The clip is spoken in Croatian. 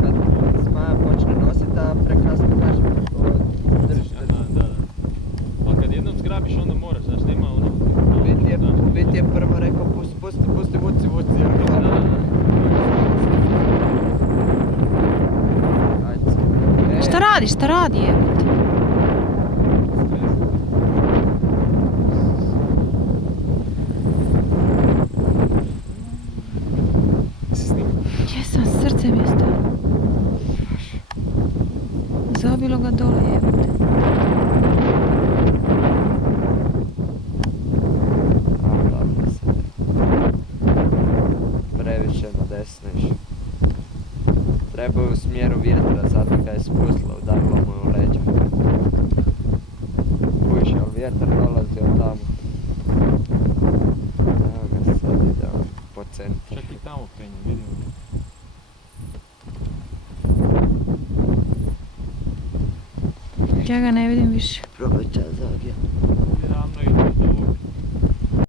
kad zmaja počne nositi, a prekasno kaže drži. Da. A kad jednom zgrabiš onda moraš, znaš, nema ono... U biti je prvo rekao pusti, vuci. Šta radi jebote? Jesam, srce mi je stalo. Zabilo ga dole jebote. Previše na desno išao. Treba u smjeru vjetra, zato kad je spustilo, udarilo mu je u leđa. Kujiš, ali vjetar dolazi od tamo. Evo ga sad ide po centru. Čak i tamo penje, vidimo. Ja ga ne vidim više. Probaj čas zavdje. Ravno ide.